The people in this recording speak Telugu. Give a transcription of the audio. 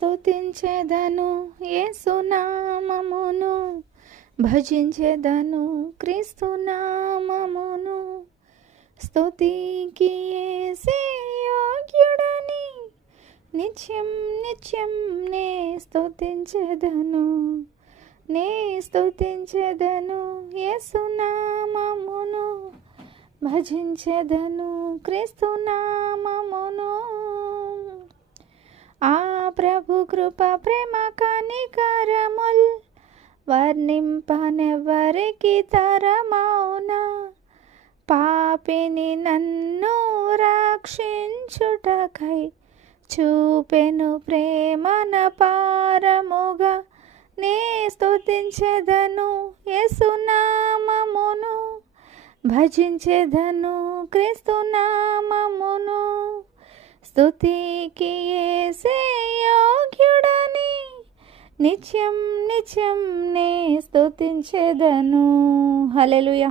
స్తుతించెదను యేసునామమును, భజించెదను క్రీస్తు నామమును. స్తుతికి యేసే యోగ్యుడని నిత్యం నిత్యం నే స్తుతించెదను, నే స్తుతించెదను యేసునామమును, భజించెదను క్రీస్తు నామమును. ఆ ప్రభు కృప ప్రేమ కనికరముల్ వర్ణింపనెవ్వరికి తరమౌనా. పాపిని నన్ను రక్షించుటకై చూపెను ప్రేమన పారముగా. నే స్తుతించెదను యేసునామమును, భజించెదను క్రీస్తు నామమును. స్తుతికి యేసే యోగ్యుడని నిత్యం నిత్యం నే స్తుతించెదను. హల్లెలూయా.